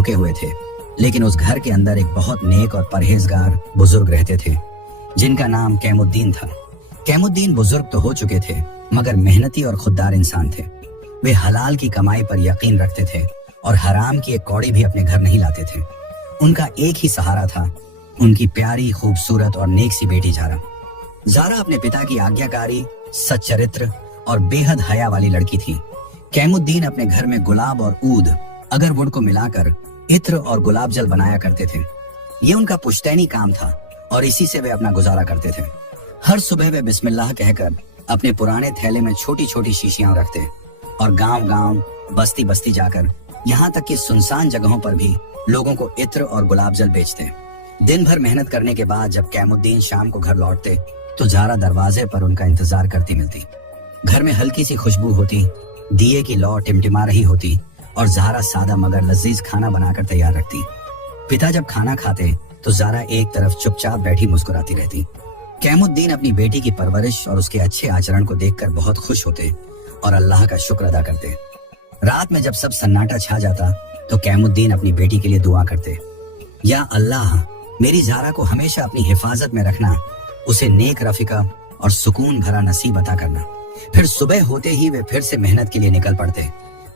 ढुके हुए थे, लेकिन उस घर के अंदर एक बहुत नेक और परहेजगार बुजुर्ग रहते थे जिनका नाम कैमुद्दीन था। कैमुद्दीन बुजुर्ग तो हो चुके थे, मगर मेहनती और खुददार इंसान थे। वे हलाल की कमाई पर यकीन रखते थे और हराम की एक कौड़ी भी अपने घर नहीं लाते थे। उनका एक ही सहारा था, उनकी प्यारी, खूबसूरत और नेक सी बेटी जारा। जारा अपने पिता की आज्ञाकारी, सच्चरित्र और बेहद हया वाली लड़की थी। कैमुद्दीन अपने घर में गुलाब और ऊद, अगरवुड को मिलाकर इत्र और गुलाब जल बनाया करते थे। ये उनका पुश्तैनी काम था और इसी से वे अपना गुजारा करते थे। हर सुबह वे बिस्मिल्लाह कहकर अपने पुराने थैले में छोटी छोटी शीशियां रखते और गांव गांव, बस्ती बस्ती जाकर यहाँ तक कि सुनसान जगहों पर भी लोगों को इत्र और गुलाब जल बेचते। दिन भर मेहनत करने के बाद जब कैमुद्दीन शाम को घर लौटते तो जारा दरवाजे पर उनका इंतजार करती मिलती। घर में हल्की सी खुशबू होती, दिए की लौ टिमटिमा रही होती और जारा सादा मगर लजीज खाना बनाकर तैयार रखती। पिता जब खाना खाते तो जारा एक तरफ चुपचाप बैठी मुस्कुराती रहती। कैमुद्दीन अपनी बेटी की परवरिश और उसके अच्छे आचरण को देखकर बहुत खुश होते और अल्लाह का शुक्र अदा करते। रात में जब सब सन्नाटा छा जाता तो कैमुद्दीन अपनी बेटी के लिए दुआ करते, या अल्लाह, मेरी जारा को हमेशा अपनी हिफाजत में रखना, उसे नेक रफिका और सुकून भरा नसीब अता करना। फिर सुबह होते ही वे फिर से मेहनत के लिए निकल पड़ते।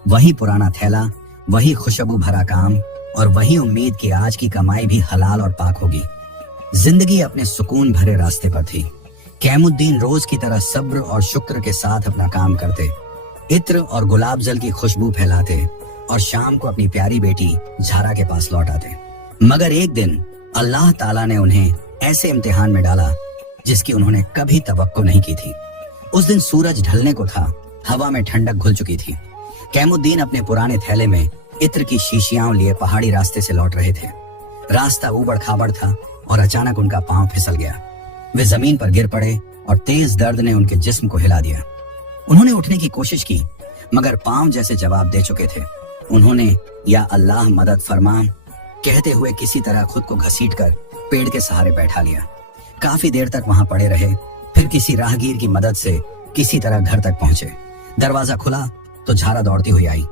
वही पुराना थैला, वही खुशबू भरा काम और वही उम्मीद कि आज की कमाई भी हलाल और पाक होगी। जिंदगी अपने सुकून भरे रास्ते पर थी। कैमुद्दीन रोज की तरह सब्र और शुक्र के साथ अपना काम करते, इत्र और गुलाब जल की खुशबू फैलाते और शाम को अपनी प्यारी बेटी जारा के पास लौट आते। मगर एक दिन अल्लाह ताला ने उन्हें ऐसे इम्तिहान में डाला जिसकी उन्होंने कभी तवक्को नहीं की थी। उस दिन सूरज ढलने को था, हवा में ठंडक घुल चुकी थी। कैमुद्दीन अपने पुराने थैले में इत्र की शीशियां लिए पहाड़ी रास्ते से लौट रहे थे। रास्ता ऊबड़ खाबड़ था और अचानक उनका पांव फिसल गया। वे जमीन पर गिर पड़े और तेज दर्द ने उनके जिस्म को हिला दिया। उन्होंने उठने की कोशिश की, मगर पांव जैसे जवाब दे चुके थे। उन्होंने या अल्लाह मदद फरमा कहते हुए किसी तरह खुद को घसीटकर पेड़ के सहारे बैठा लिया। काफी देर तक वहां पड़े रहे, फिर किसी राहगीर की मदद से किसी तरह घर तक पहुंचे। दरवाजा खुला तो जारा दौड़ती हुई आई।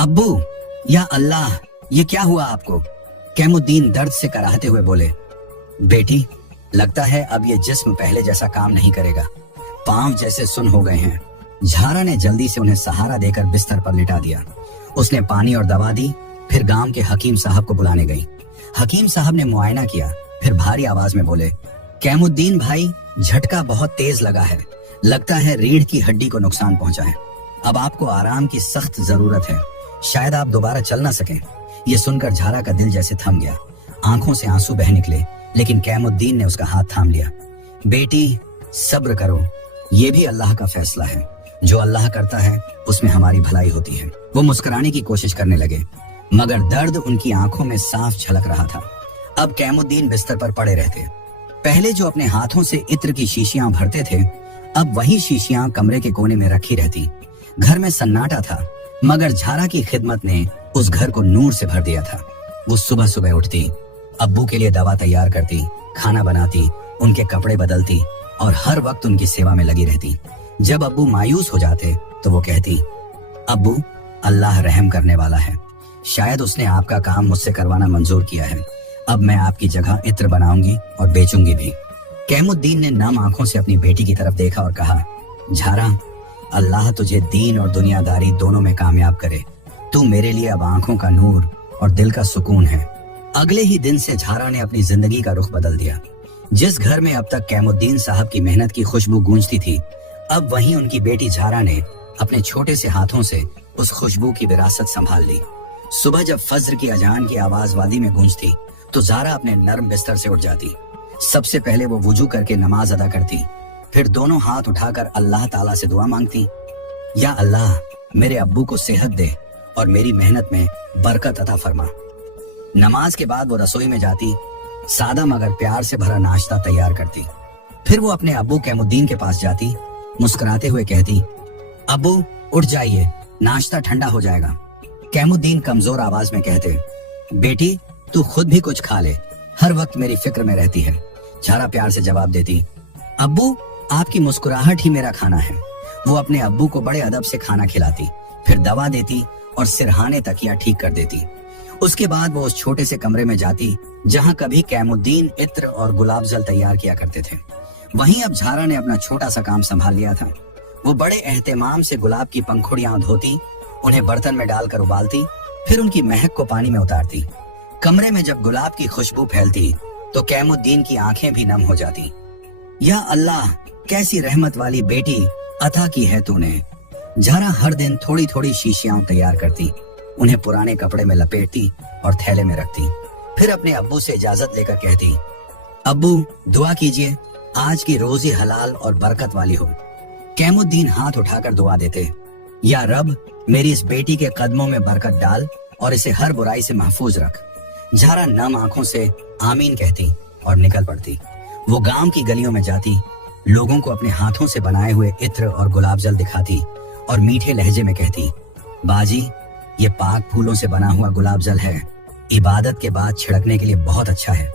अब्बू, या अल्लाह, ये क्या हुआ आपको? कैमुद्दीन दर्द से कराहते हुए बोले। बेटी, लगता है अब ये जिस्म पहले जैसा काम नहीं करेगा, पांव जैसे सुन हो गए हैं। जारा ने जल्दी से उन्हें सहारा देकर बिस्तर पर लिटा दिया। उसने पानी और दवा दी, फिर गांव के हकीम साहब को बुलाने गई। हकीम साहब ने मुआयना किया, फिर भारी आवाज में बोले, कैमुद्दीन भाई, झटका बहुत तेज लगा है, लगता है रीढ़ की हड्डी को नुकसान पहुंचा है। अब आपको आराम की सख्त जरूरत है, शायद आप दोबारा चल ना सकें। ये सुनकर जारा का दिल जैसे थम गया, आंखों से आंसू बह निकले, लेकिन कैमुद्दीन ने उसका हाथ थाम लिया। बेटी, सब्र करो, ये भी अल्लाह का फैसला है। जो अल्लाह करता है उसमें हमारी भलाई होती है। वो मुस्कुराने की कोशिश करने लगे, मगर दर्द उनकी आंखों में साफ झलक रहा था। अब कैमुद्दीन बिस्तर पर पड़े रहते। पहले जो अपने हाथों से इत्र की शीशियां भरते थे, अब वही शीशियां कमरे के कोने में रखी रहती। घर में सन्नाटा था, मगर जारा की खिदमत ने उस घर को नूर से भर दिया था। वो सुबह सुबह उठती, अब्बू के लिए दवा तैयार करती, खाना बनाती, उनके कपड़े बदलती और हर वक्त उनकी सेवा में लगी रहती। जब अब्बू मायूस हो जाते तो वो कहती, अब्बू, अल्लाह रहम करने वाला है, शायद उसने आपका काम मुझसे करवाना मंजूर किया है। अब मैं आपकी जगह इत्र बनाऊंगी और बेचूंगी भी। कैमुद्दीन ने नम आंखों से अपनी बेटी की तरफ देखा और कहा, जारा, अल्लाह तुझे दीन और दुनियादारी दोनों में कामयाब करे। तू मेरे लिए अब आंखों का नूर और दिल का सुकून है। अगले ही दिन से जारा ने अपनी जिंदगी का रुख बदल दिया। जिस घर में अब तक कैमुद्दीन साहब की मेहनत की खुशबू गूंजती थी, अब वहीं उनकी बेटी जारा ने अपने छोटे से हाथों से उस खुशबू की विरासत संभाल ली। सुबह जब फज्र की अजान की आवाज वादी में गूंजती तो जारा अपने नर्म बिस्तर से उठ जाती। सबसे पहले वो वुजू करके नमाज अदा करती, फिर दोनों हाथ उठाकर अल्लाह ताला से दुआ मांगती, या अल्लाह, मेरे अब्बू को सेहत दे और मेरी मेहनत में बरकत अता फरमा। नमाज के बाद वो रसोई में जाती, सादा मगर प्यार से भरा नाश्ता तैयार करती। फिर वो अपने अब्बू कैमुद्दीन के पास जाती, मुस्कुराते हुए कहती, अब्बू, उठ जाइए, नाश्ता ठंडा हो जाएगा। कैमुद्दीन कमजोर आवाज में कहते, बेटी, तू खुद भी कुछ खा ले, हर वक्त मेरी फिक्र में रहती है। जारा प्यार से जवाब देती, अब्बू, आपकी मुस्कुराहट ही मेरा खाना है। वो अपने अब्बू को बड़े अदब से खाना खिलाती, फिर दवा देती और सिरहाने तकिया ठीक कर देती। उसके बाद वो उस छोटे से कमरे में जाती जहां कभी कैमुद्दीन इत्र और गुलाब जल तैयार किया करते थे। वहीं अब झारा ने अपना छोटा सा काम संभाल लिया था। वो बड़े एहतिमाम से गुलाब की पंखुड़ियां धोती, उन्हें बर्तन में डालकर उबालती, फिर उनकी महक को पानी में उतारती। कमरे में जब गुलाब की खुशबू फैलती तो कैमुद्दीन की आंखें भी नम हो जाती। या अल्लाह, कैसी रहमत वाली बेटी अता की है तूने। झारा हर दिन थोड़ी थोड़ी शीशियां तैयार करती, उन्हें पुराने कपड़े में लपेटती और थैले में रखती। फिर अपने अब्बू से इजाजत लेकर कहती, अब्बू दुआ कीजिए, आज की रोजी हलाल और बरकत वाली हो। कैमुद्दीन हाथ उठाकर दुआ देते, या रब, मेरी इस बेटी के कदमों में बरकत डाल और इसे हर बुराई से महफूज रख। झारा नम आंखों से आमीन कहती और निकल पड़ती। वो गांव की गलियों में जाती, लोगों को अपने हाथों से बनाए हुए इत्र और गुलाब जल दिखाती और मीठे लहजे में कहती, बाजी, ये पाक फूलों से बना हुआ गुलाब जल है, इबादत के बाद छिड़कने के लिए बहुत अच्छा है।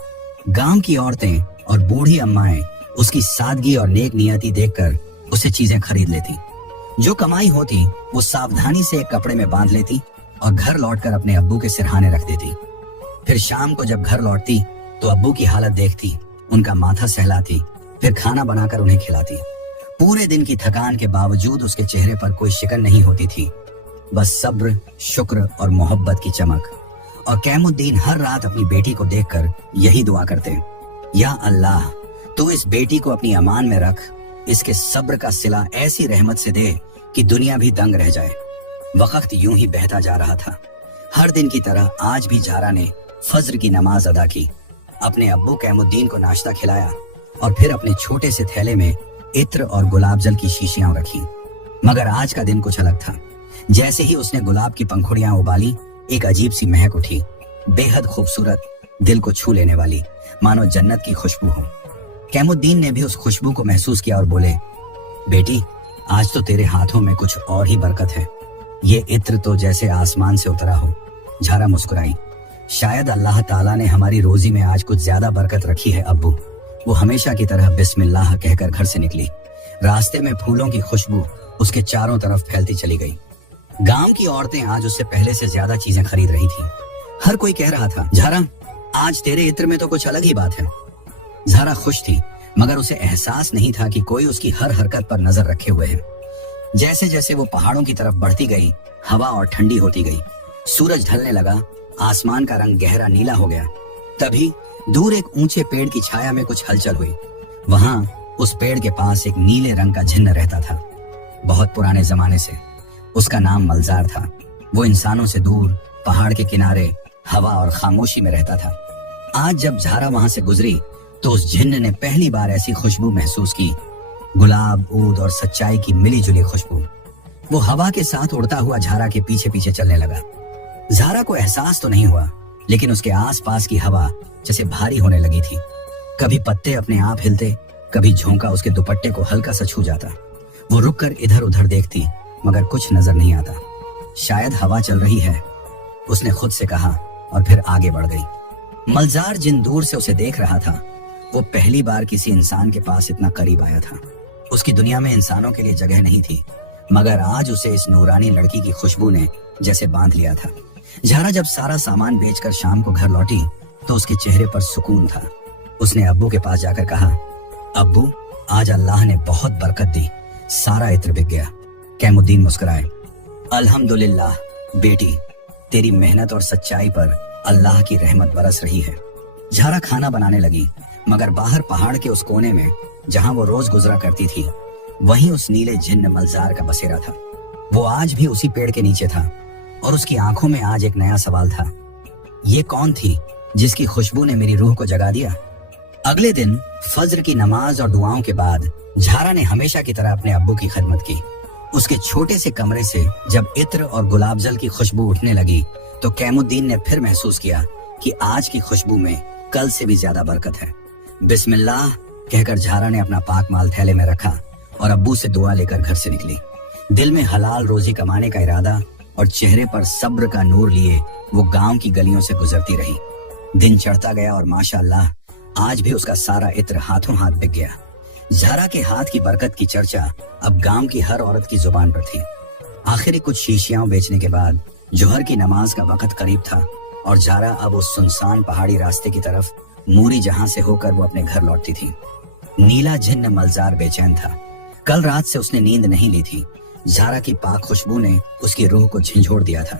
गांव की औरतें और बूढ़ी अम्माएं उसकी सादगी और नेक नियति देखकर उसे चीजें खरीद लेती। जो कमाई होती वो सावधानी से एक कपड़े में बांध लेती और घर लौटकर अपने अब्बू के सिरहाने रख देती। फिर शाम को जब घर लौटती तो अब्बू की हालत देखती, उनका माथा सहलाती, फिर खाना बनाकर उन्हें खिलाती। पूरे दिन की थकान के बावजूद उसके चेहरे पर कोई शिकन नहीं होती थी, बस सब्र, शुक्र और मोहब्बत की चमक। और कैमुद्दीन हर रात अपनी बेटी को देखकर यही दुआ करते, या अल्लाह, तू इस बेटी को अपनी अमान में रख, इसके सब्र का सिला ऐसी रहमत से दे कि दुनिया भी दंग रह जाए। वक्त यूं ही बहता जा रहा था। हर दिन की तरह आज भी झारा ने फज्र की नमाज अदा की, अपने अब्बू कैमुद्दीन को नाश्ता खिलाया और फिर अपने छोटे से थैले में इत्र और गुलाब जल की शीशियां रखी। मगर आज का दिन कुछ अलग था। जैसे ही उसने गुलाब की पंखुड़ियां उबाली, एक अजीब सी महक उठी, बेहद खूबसूरत, दिल को छू लेने वाली, मानो जन्नत की खुशबू हो। कैमुद्दीन ने भी उस खुशबू को महसूस किया और बोले, बेटी, आज तो तेरे हाथों में कुछ और ही बरकत है। ये इत्र तो जैसे आसमान से उतरा हो। झारा मुस्कुराई, शायद अल्लाह ताला ने हमारी रोजी में आज कुछ ज्यादा बरकत रखी है अब्बू। वो हमेशा की तरह बिस्मिल्लाह कहकर घर से निकली। रास्ते में फूलों की खुशबू उसके चारों तरफ फैलती चली गई। गांव की औरतें आज उससे पहले से ज्यादा चीजें खरीद रही थीं। हर कोई कह रहा था, झारा, आज तेरे इत्र में तो कुछ अलग ही बात है। झारा खुश थी, मगर उसे एहसास नहीं था कि कोई उसकी हर हरकत पर नजर रखे हुए है। जैसे जैसे वो पहाड़ों की तरफ बढ़ती गई, हवा और ठंडी होती गई। सूरज ढलने लगा, आसमान का रंग गहरा नीला हो गया। तभी दूर एक ऊंचे पेड़ की छाया में कुछ हलचल हुई। वहां उस पेड़ के पास एक नीले रंग का जिन्न रहता था, बहुत पुराने जमाने से। उसका नाम मलजार था। वो इंसानों से दूर पहाड़ के किनारे हवा और खामोशी में रहता था। आज जब झारा वहां से गुजरी तो उस जिन्न ने पहली बार ऐसी खुशबू महसूस की, गुलाब, ऊद और सच्चाई की मिली जुली खुशबू। वो हवा के साथ उड़ता हुआ झारा के पीछे पीछे चलने लगा। झारा को एहसास तो नहीं हुआ, लेकिन उसके आसपास की हवा जैसे भारी होने लगी थी। कभी पत्ते अपने आप हिलते, कभी झोंका उसके दुपट्टे को हल्का सा छू जाता। वो रुककर इधर उधर देखती, मगर कुछ नजर नहीं आता। शायद हवा चल रही है, उसने खुद से कहा और फिर आगे बढ़ गई। मलजार जिन दूर से उसे देख रहा था, वो पहली बार किसी इंसान के पास इतना करीब आया था। उसकी दुनिया में इंसानों के लिए जगह नहीं थी, मगर आज उसे इस नूरानी लड़की की खुशबू ने जैसे बांध लिया था। झारा जब सारा सामान बेचकर शाम को घर लौटी तो उसके चेहरे पर सुकून था। उसने अब्बू के पास जाकर कहा, अब्बू, आज अल्लाह ने बहुत बरकत दी, सारा इत्र बिक गया। कैमुद्दीन मुस्कुराए, अल्हम्दुलिल्लाह बेटी, तेरी मेहनत और सच्चाई पर अल्लाह की रहमत बरस रही है। झारा खाना बनाने लगी, मगर बाहर पहाड़ के उस कोने में जहां वो रोज गुजरा करती थी, वहीं उस नीले जिन्न मलजार का बसेरा था। वो आज भी उसी पेड़ के नीचे था और उसकी आंखों में आज एक नया सवाल था, ये कौन थी जिसकी खुशबू ने मेरी रूह को जगा दिया। अगले दिन फज्र की नमाज और दुआओं के बाद झारा ने हमेशा की तरह अपने अब्बू की खिदमत की। उसके छोटे से कमरे से जब इत्र और गुलाब जल की खुशबू उठने लगी तो कैमुद्दीन ने फिर महसूस किया कि आज की खुशबू में कल से भी ज्यादा बरकत है। बिस्मिल्लाह कहकर झारा ने अपना पाक माल थैले में रखा और अब्बू से दुआ लेकर घर से निकली। दिल में हलाल रोजी कमाने का इरादा और चेहरे पर सब्र का नूर लिए वो गांव की गलियों से गुजरती रही। दिन चढ़ता गया और माशाअल्लाह आज भी उसका सारा इत्र हाथों हाथ बिक गया। झारा के हाथ की बरकत की चर्चा अब गांव की हर औरत की जुबान पर थी। आखिर कुछ शीशियां बेचने के बाद जोहर की नमाज का वक्त करीब था और जारा अब उस सुनसान पहाड़ी रास्ते की तरफ मूरी, जहां से होकर वो अपने घर लौटती थी। नीला जिन्न मलजार बेचैन था। कल रात से उसने नींद नहीं ली थी। जारा की पाक खुशबू ने उसकी रूह को झंझोड़ दिया था।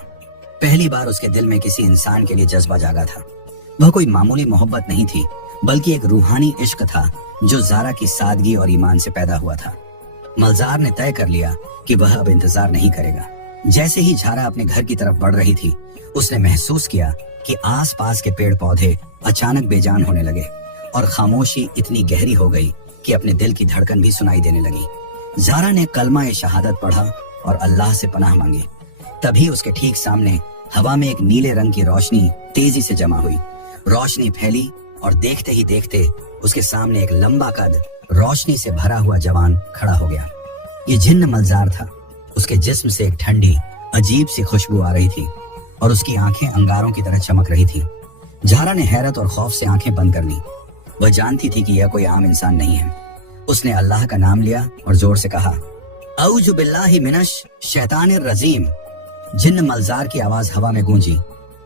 पहली बार उसके दिल में किसी इंसान के लिए जज्बा जागा था। वह कोई मामूली मोहब्बत नहीं थी, बल्कि एक रूहानी इश्क था जो जारा की सादगी और ईमान से पैदा हुआ था। मलजार ने तय कर लिया कि वह अब इंतजार नहीं करेगा। जैसे ही जारा अपने घर की तरफ बढ़ रही थी, उसने महसूस किया कि आसपास के पेड़ पौधे अचानक बेजान होने लगे और खामोशी इतनी गहरी हो गई कि अपने दिल की धड़कन भी सुनाई देने लगी। जारा ने कलमा ए शहादत पढ़ा और अल्लाह से पनाह मांगी। तभी उसके ठीक सामने हवा में एक नीले रंग की रोशनी तेजी से जमा हुई। रोशनी फैली और देखते ही देखते उसके सामने एक लंबा कद रोशनी से भरा हुआ जवान खड़ा हो गया। ये जिन्न मलजार था। उसके जिस्म से एक ठंडी अजीब सी खुशबू आ रही थी और उसकी आंखें अंगारों की तरह चमक रही थी। जारा ने हैरत और खौफ से आंखें बंद कर ली। वह जानती थी कि यह कोई आम इंसान नहीं है। उसने अल्लाह का नाम लिया और जोर से कहा, औज़ु बिल्लाहि मिनश शैतानिर रजीम। जिन्न मलजार की आवाज हवा में गूंजी,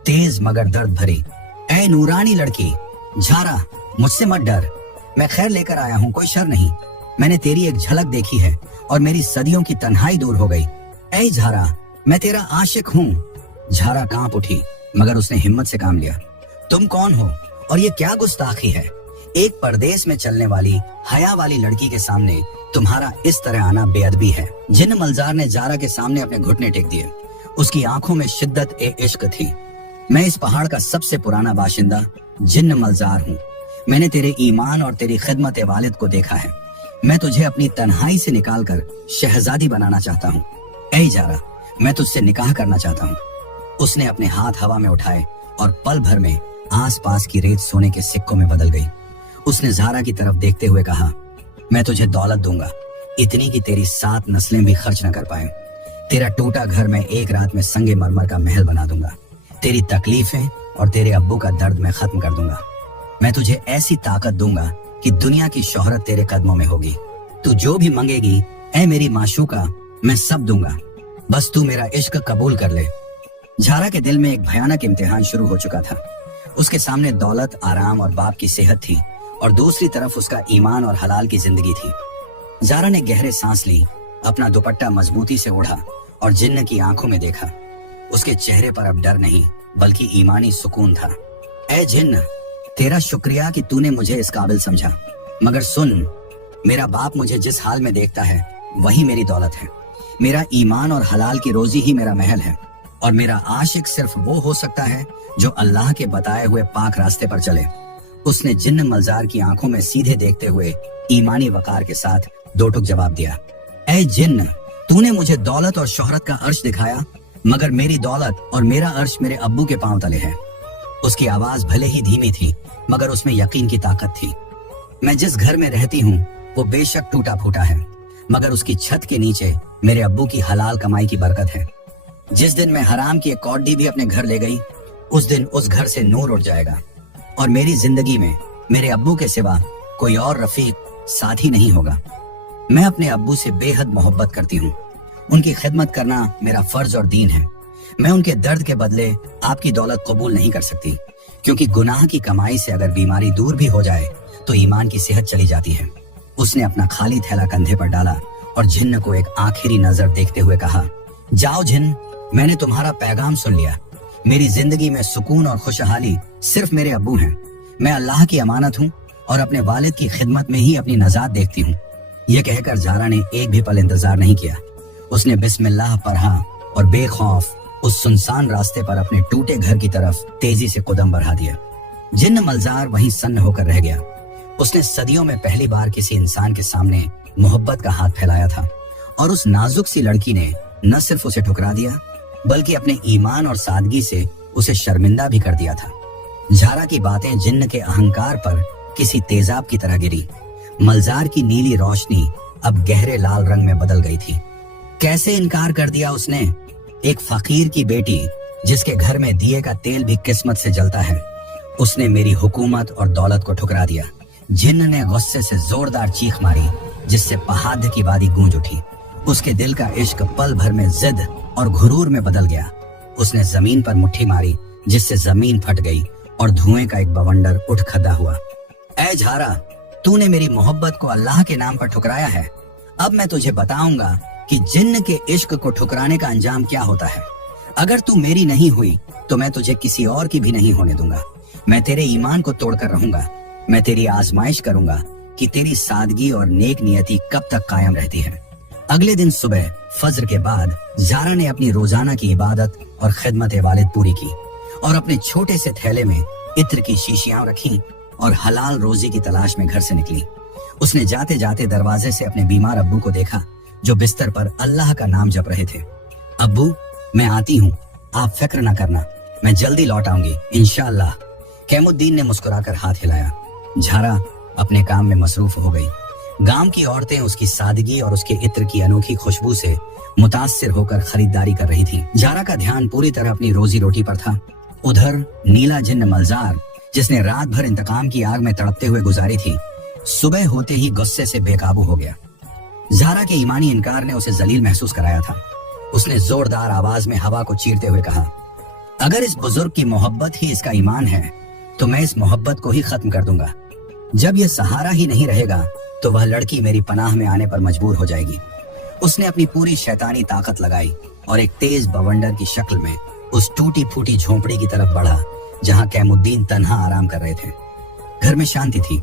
तेज मगर दर्द भरी। ऐ नूरानी लड़की, जारा, मुझसे मत डर। मैं खैर लेकर आया हूँ, कोई शर नहीं। मैंने तेरी एक झलक देखी है और मेरी सदियों की तन्हाई दूर हो गई। ऐ जारा, मैं तेरा आशिक हूँ। जारा कांप उठी, मगर उसने हिम्मत से काम लिया। तुम कौन हो और ये क्या गुस्ताखी है? एक परदेश में चलने वाली हया वाली लड़की के सामने तुम्हारा इस तरह आना बेअदबी है। जिन्न मलजार ने जारा के सामने अपने घुटने टेक दिए। उसकी आंखों में शिद्दत ए इश्क थी। मैं इस पहाड़ का सबसे पुराना बाशिंदा जिन्न मलजार हूँ। मैंने तेरे ईमान और तेरी खिदमत वालिद को देखा है। मैं तुझे अपनी तन्हाई से निकालकर शहजादी बनाना चाहता हूँ। ऐ जारा, मैं तुझसे निकाह करना चाहता हूँ। उसने अपने हाथ हवा में उठाए और पल भर में आसपास की रेत सोने के सिक्कों में बदल गई। उसने जारा की तरफ देखते हुए कहा, मैं तुझे दौलत दूंगा, इतनी कि तेरी 7 नस्लें भी खर्च न कर पाए। तेरा टूटा घर मैं एक रात में संगे मरमर का महल बना दूंगा। तेरी तकलीफें और तेरे अब्बू का दर्द मैं खत्म कर दूंगा। मैं तुझे ऐसी ताकत दूंगा कि दुनिया की शोहरत तेरे कदमों में होगी। तू जो भी मांगेगी, ऐ मेरी माशूका, मैं सब दूंगा। बस तू मेरा इश्क कबूल कर ले। जारा के दिल में एक भयानक इम्तिहान शुरू हो चुका था। उसके सामने दौलत, आराम और बाप की सेहत थी और दूसरी तरफ उसका ईमान और हलाल की जिंदगी थी। जारा ने गहरे सांस ली, अपना दुपट्टा मजबूती से ओढ़ा और जिन्न की आंखों में देखा। उसके चेहरे पर अब डर नहीं, बल्कि ईमानी सुकून था। ऐ जिन्न, तेरा शुक्रिया कि तूने मुझे इस काबिल समझा। मगर सुन, मेरा बाप मुझे जिस हाल में देखता है वही मेरी दौलत है। मेरा ईमान और हलाल की रोजी ही मेरा महल है और मेरा आशिक सिर्फ वो हो सकता है जो अल्लाह के बताए हुए पाक रास्ते पर चले। उसने जिन्न मलजार की आंखों में सीधे देखते हुए ईमानी वकार के साथ दो टुक जवाब दिया। ऐ जिन्न, तूने मुझे दौलत और शोहरत का अर्श दिखाया, मगर मेरी दौलत और मेरा अर्श मेरे अब्बू के पांव तले है। उसकी आवाज भले ही धीमी थी, मगर उसमें यकीन की ताकत थी। मैं जिस घर में रहती हूँ वो बेशक टूटा फूटा है, मगर उसकी छत के नीचे मेरे अब्बू की हलाल कमाई की बरकत है। जिस दिन मैं हराम की एक कौडी भी अपने घर ले गई, उस दिन उस घर से नूर उठ जाएगा और मेरी जिंदगी में मेरे अब्बू के सिवा कोई और रफीक साथी नहीं होगा। मैं अपने अब्बू से बेहद मोहब्बत करती हूँ। उनकी खिदमत करना मेरा फर्ज और दीन है। मैं उनके दर्द के बदले आपकी दौलत कबूल नहीं कर सकती, क्योंकि गुनाह की कमाई से अगर बीमारी दूर भी हो जाए तो ईमान की सेहत चली जाती है। उसने अपना खाली थैला कंधे पर डाला और जिन्न को एक आखिरी नजर देखते हुए कहा, जाओ जिन्न, मैंने तुम्हारा पैगाम सुन लिया। मेरी जिंदगी में सुकून और खुशहाली सिर्फ मेरे अब्बू हैं। मैं अल्लाह की अमानत हूँ और अपने वालिद की खिदमत में ही अपनी नजात देखती हूँ। यह कहकर जारा ने एक भी पल इंतजार नहीं किया। उसने बिस्मिल्लाह पढ़ा और बेखौफ उस सुनसान रास्ते पर अपने टूटे घर की तरफ तेजी से कदम बढ़ा दिया। जिन्न मलजार वहीं सन्न होकर रह गया। उसने सदियों में पहली बार किसी इंसान के सामने मोहब्बत का हाथ फैलाया था और उस नाजुक सी लड़की ने न सिर्फ उसे ठुकरा दिया, बल्कि अपने ईमान और सादगी से उसे शर्मिंदा भी कर दिया था। जारा की बातें जिन्न के अहंकार पर किसी तेजाब की तरह गिरी। मलजार की नीली रोशनी अब गहरे लाल रंग में बदल गई थी। कैसे इनकार कर दिया उसने? एक फकीर की बेटी जिसके घर में दिए का तेल भी किस्मत से जलता है, उसने मेरी हुकूमत और दौलत को ठुकरा दिया। जिन्न ने गुस्से से जोरदार चीख मारी, जिससे पहाड़ की वादी गूंज उठी। उसके दिल का इश्क पल भर में जिद और घुरूर में बदल गया। उसने जमीन पर मुट्ठी मारी, जिससे जमीन फट गई और धुएं का एक बवंडर उठ खड़ा हुआ। ऐ झारा, तूने मेरी मोहब्बत को अल्लाह के नाम पर ठुकराया है। अब मैं तुझे बताऊंगा कि जिन्न के इश्क को ठुकराने का अंजाम क्या होता है। अगर तू मेरी नहीं हुई तो मैं तुझे किसी और की भी नहीं होने दूंगा। मैं तेरे ईमान को तोड़कर रहूंगा। मैं तेरी आजमाइश करूंगा कि तेरी सादगी और नेक नियति कब तक कायम रहती है। अगले दिन सुबह फज्र के बाद ज़ारा ने अपनी रोजाना की इबादत और खिदमत वालिद पूरी की और अपने छोटे से थैले में इत्र की शीशियां रखी और हलाल रोजी की तलाश में घर से निकली। उसने जाते जाते दरवाजे से अपने बीमार अब्बू को देखा जो बिस्तर पर अल्लाह का नाम जप रहे थे। अब्बू, मैं आती हूँ, आप फिक्र न करना, मैं जल्दी लौट आऊंगी इंशाअल्लाह। कैमुद्दीन ने मुस्कुराकर हाथ हिलाया। झारा अपने काम में मसरूफ हो गई। गांव की औरतें उसकी सादगी और उसके इत्र की अनोखी खुशबू से मुतासिर होकर खरीदारी कर रही थी। झारा का ध्यान पूरी तरह अपनी रोजी रोटी पर था। उधर नीला जिन्न मलजार, जिसने रात भर इंतकाम की आग में तड़पते हुए गुजारी थी, सुबह होते ही गुस्से से बेकाबू हो गया। ज़ारा के ईमानी इनकार ने उसे जलील महसूस कराया था। उसने जोरदार आवाज में हवा को चीरते हुए कहा, अगर इस बुजुर्ग की मोहब्बत ही इसका ईमान है तो मैं इस मोहब्बत को ही खत्म कर दूंगा। जब यह सहारा ही नहीं रहेगा तो वह लड़की मेरी पनाह में आने पर मजबूर हो जाएगी। उसने अपनी पूरी शैतानी ताकत लगाई और एक तेज बवंडर की शक्ल में उस टूटी फूटी झोंपड़ी की तरफ बढ़ा जहां कैमुद्दीन तन्हा आराम कर रहे थे। घर में शांति थी।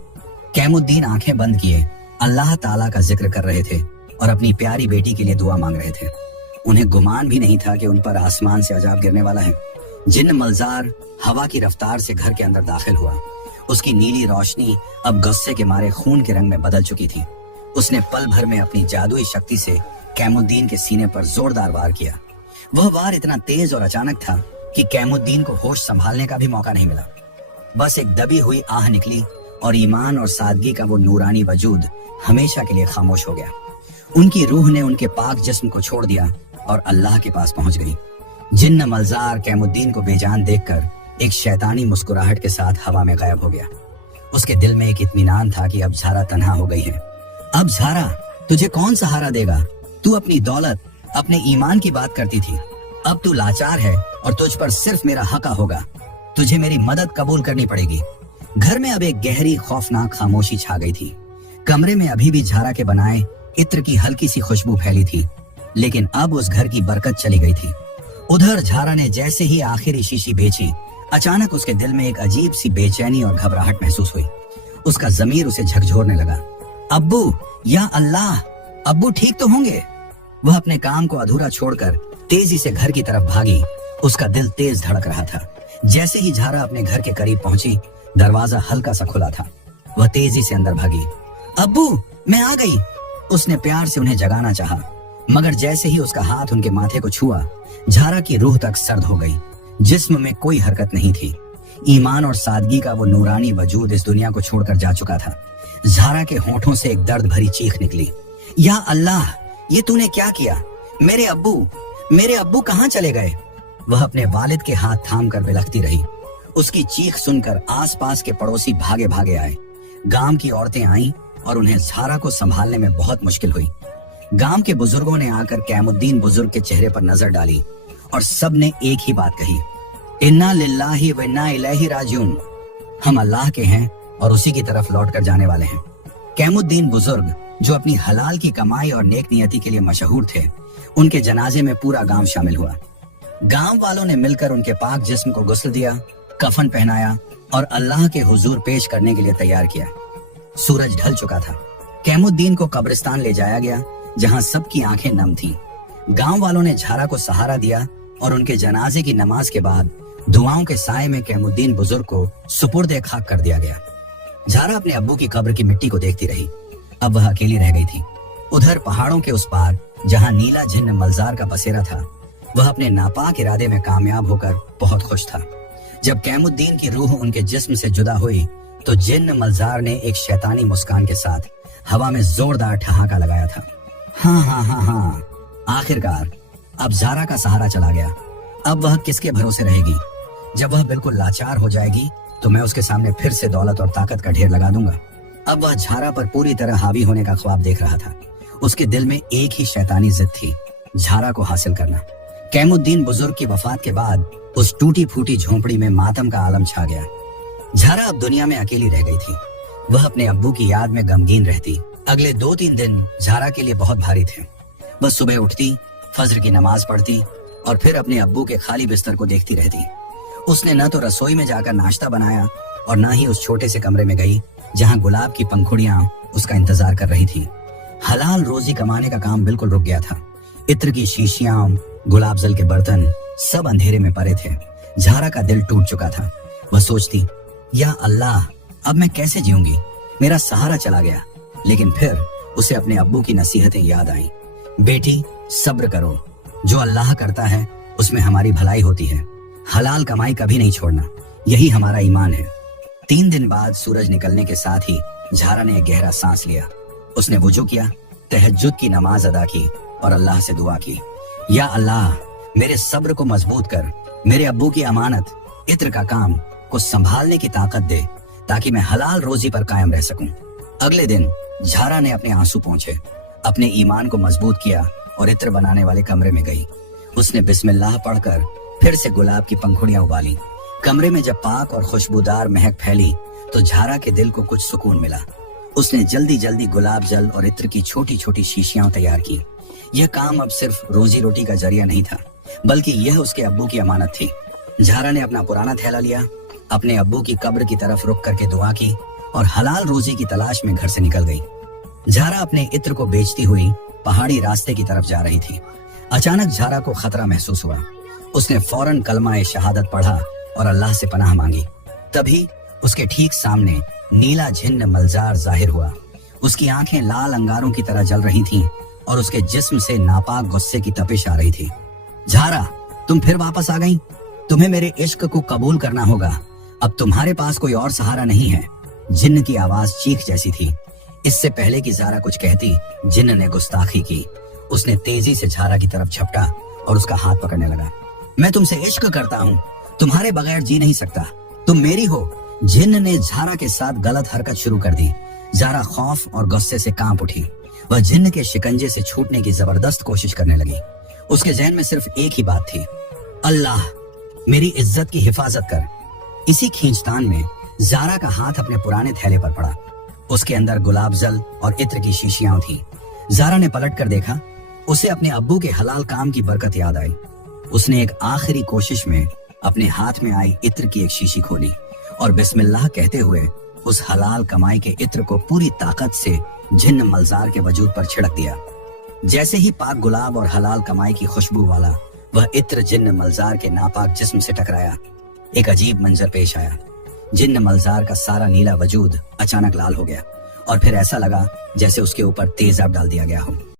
कैमुद्दीन आंखें बंद किए अल्लाह ताला का जिक्र कर रहे थे और अपनी प्यारी बेटी के लिए दुआ मांग रहे थे। उन्हें गुमान भी नहीं था कि उन पर आसमान से अजाब गिरने वाला है। जिन्न मलजार हवा की रफ्तार से घर के अंदर दाखिल हुआ। उसकी नीली रोशनी अब गुस्से के मारे खून के रंग में बदल चुकी थी। उसने पल भर में अपनी जादुई शक्ति से कैमुद्दीन के सीने पर जोरदार वार किया। वह वार इतना तेज और अचानक था कि कैमुद्दीन को होश संभालने का भी मौका नहीं मिला। बस एक दबी हुई आह निकली और ईमान और सादगी का वो नूरानी वजूद हमेशा के लिए खामोश हो गया। उनकी रूह ने उनके पाक जिस्म को छोड़ दिया और अल्लाह के पास पहुंच गई। जिन्न मलजार कैमुद्दीन को बेजान देखकर एक शैतानी मुस्कुराहट के साथ हवा में गायब हो गया। उसके दिल में एक इत्मीनान था कि अब ज़ारा तन्हा हो गई है। अब ज़ारा, तुझे कौन सहारा देगा? तू अपनी दौलत, अपने ईमान की बात करती थी। अब तू लाचार है और तुझ पर सिर्फ मेरा हक होगा। तुझे मेरी मदद कबूल करनी पड़ेगी। घर में अब एक गहरी खौफनाक खामोशी छा गई थी। कमरे में अभी भी ज़ारा के बनाए इत्र की हल्की सी खुशबू फैली थी, लेकिन अब उस घर की बरकत चली गई थी। उधर ज़ारा ने जैसे ही आखिरी शीशी बेची, अचानक उसके दिल में एक अजीब सी बेचैनी और घबराहट महसूस हुई। उसका ज़मीर उसे झकझोरने लगा। अब्बू, या अल्लाह, अब्बू ठीक तो होंगे? वह अपने काम को अधूरा छोड़कर तेजी से घर की तरफ भागी। उसका दिल तेज धड़क रहा था। जैसे ही ज़ारा अपने घर के करीब पहुंची, दरवाजा हल्का सा खुला था। वह तेजी से अंदर भागी। अब्बू, मैं आ गई। उसने प्यार से उन्हें जगाना चाहा, मगर जैसे ही उसका हाथ उनके माथे को छुआ, ज़ारा की रूह तक सर्द हो गई। जिस्म में कोई हरकत नहीं थी। ईमान और सादगी का वो नूरानी वजूद इस दुनिया को छोड़कर जा चुका था। ज़ारा के होठों से एक दर्द भरी चीख निकली। या अल्लाह, ये तूने क्या किया? मेरे अब्बू कहाँ चले गए? वह अपने वालिद के हाथ थाम कर बिलखती रही। उसकी चीख सुनकर आसपास के पड़ोसी भागे भागे आए। गांव की औरतें आईं और उन्हें ज़ारा को संभालने में बहुत मुश्किल हुई। गांव के बुजुर्गों ने आकर कैमुद्दीन बुजुर्ग के चेहरे पर नजर डाली और सब ने एक ही बात कही, इन्ना लिल्लाहि व इन्ना इलैहि राजिऊन। हम अल्लाह के हैं और उसी की तरफ लौट कर जाने वाले हैं। कैमुद्दीन बुजुर्ग, जो अपनी हलाल की कमाई और नेक नियति के लिए मशहूर थे, उनके जनाजे में पूरा गांव शामिल हुआ। गांव वालों ने मिलकर उनके पाक जिस्म को गुस्ल दिया, कफन पहनाया और अल्लाह के हुजूर पेश करने के लिए तैयार किया। सूरज ढल चुका था। कैमुद्दीन को कब्रिस्तान ले जाया गया, जहां सबकी आंखें नम थीं। गांव वालों ने ज़ारा को सहारा दिया और उनके जनाजे की नमाज के बाद दुआओं के साए में कैमुद्दीन बुजुर्ग को सुपुर्द खाक कर दिया गया। ज़ारा अपने अब्बू की कब्र की मिट्टी को देखती रही। अब वह अकेली रह गई थी। उधर पहाड़ों के उस पार, जहां नीला जिन्न मलजार का बसेरा था, वह अपने नापाक इरादे में कामयाब होकर बहुत खुश था। जब कैमुद्दीन की रूह उनके जिस्म से जुदा हुई तो जिन्न मलजार ने एक शैतानी मुस्कान के साथ हवा में जोरदार ठहाका लगाया था। हाँ, आखिरकार अब ज़ारा का सहारा चला गया। अब वह किसके भरोसे रहेगी? जब वह बिल्कुल लाचार हो जाएगी तो मैं उसके सामने फिर से दौलत और ताकत का ढेर लगा दूंगा। अब वह ज़ारा पर पूरी तरह हावी होने का ख्वाब देख रहा था। उसके दिल में एक ही शैतानी जिद थी, ज़ारा को हासिल करना। कैमुद्दीन बुजुर्ग की वफात के बाद उस टूटी फूटी झोंपड़ी में मातम का आलम छा गया। झारा अब दुनिया में अकेली रह गई थी। वह अपने अब्बू की याद में गमगीन रहती। अगले 2-3 दिन झारा के लिए बहुत भारी थे। वह सुबह उठती, फजर की नमाज पढ़ती और फिर अपने अब्बू के खाली बिस्तर को देखती रहती। उसने न तो रसोई में जाकर नाश्ता बनाया और न ही उस छोटे से कमरे में गई जहां गुलाब की पंखुड़ियां उसका इंतजार कर रही थी। हलाल रोजी कमाने का काम बिल्कुल रुक गया था। इत्र की शीशियां, गुलाब जल के बर्तन सब अंधेरे में पड़े थे। झारा का दिल टूट चुका था। वह सोचती, या अल्लाह, अब मैं कैसे जीऊंगी? मेरा सहारा चला गया। लेकिन फिर उसे अपने अब्बू की नसीहतें याद आईं। बेटी, सब्र करो। जो अल्लाह करता है उसमें हमारी भलाई होती है। हलाल कमाई कभी नहीं छोड़ना, यही हमारा ईमान है। 3 दिन बाद सूरज निकलने के साथ ही झारा ने एक गहरा सांस लिया। उसने वुजू किया, तहज्जुद की नमाज अदा की और अल्लाह से दुआ की, या अल्लाह, मेरे सब्र को मजबूत कर। मेरे अब्बू की अमानत, इत्र का काम को संभालने की ताकत दे ताकि मैं हलाल रोजी पर कायम रह सकूं। अगले दिन झारा ने अपने आंसू पोंछे, अपने ईमान को मजबूत किया और इत्र बनाने वाले कमरे में गई। उसने बिस्मिल्लाह पढ़कर फिर से गुलाब की पंखुड़ियां उबाली। कमरे में जब पाक और खुशबूदार महक फैली तो झारा के दिल को कुछ सुकून मिला। उसने जल्दी जल्दी गुलाब जल और इत्र की छोटी छोटी शीशियां तैयार की। यह काम अब सिर्फ रोजी रोटी का जरिया नहीं था, बल्कि यह उसके अब्बू की अमानत थी। झारा ने अपना पुराना थैला लिया, अपने अब्बू की कब्र की तरफ रुक करके दुआ की और हलाल रोजी की तलाश में घर से निकल गई। झारा अपने इत्र को बेचती हुई पहाड़ी रास्ते की तरफ जा रही थी। अचानक झारा को खतरा महसूस हुआ। उसने फौरन कलमा-ए शहादत पढ़ा और अल्लाह से पनाह मांगी। तभी उसके ठीक सामने नीला झिन्न मलजार जाहिर हुआ। उसकी आंखें लाल अंगारों की तरह जल रही थीं और उसके जिस्म से नापाक गुस्से की तपिश आ रही थी। झारा, तुम फिर वापस आ गई। तुम्हें मेरे इश्क को कबूल करना होगा। अब तुम्हारे पास कोई और सहारा नहीं है। जिन्न की आवाज चीख जैसी थी। इससे पहले कि झारा कुछ कहती, जिन्न ने गुस्ताखी की। उसने तेजी से झारा की तरफ झपटा और उसका हाथ पकड़ने लगा। मैं तुमसे इश्क करता हूँ, तुम्हारे बगैर जी नहीं सकता, तुम मेरी हो। जिन्न ने झारा के साथ गलत हरकत शुरू कर दी। झारा खौफ और गुस्से से कांप उठी। वह जिन्न के शिकंजे से छूटने की जबरदस्त कोशिश करने लगी। उसके जहन में सिर्फ एक ही बात थी, अल्लाह, मेरी इज्जत की हिफाजत कर। इसी खींचतान में झारा का हाथ अपने पुराने थैले पर पड़ा। उसके अंदर गुलाब जल और इत्र की शीशियां थीं। झारा ने पलट कर देखा। उसे अपने अब्बू के हलाल काम की बरकत याद आई। उसने एक आखिरी कोशिश में अपने हाथ में आई इत्र की एक शीशी खोली और बिस्मिल्लाह कहते हुए उस हलाल कमाई के इत्र को पूरी ताकत से जिन्न मलजार के वजूद पर छिड़क दिया। जैसे ही पाक गुलाब और हलाल कमाई की खुशबू वाला वह इत्र जिन्न मलजार के नापाक जिस्म से टकराया, एक अजीब मंजर पेश आया। जिन्न मलजार का सारा नीला वजूद अचानक लाल हो गया और फिर ऐसा लगा जैसे उसके ऊपर तेजाब डाल दिया गया हो।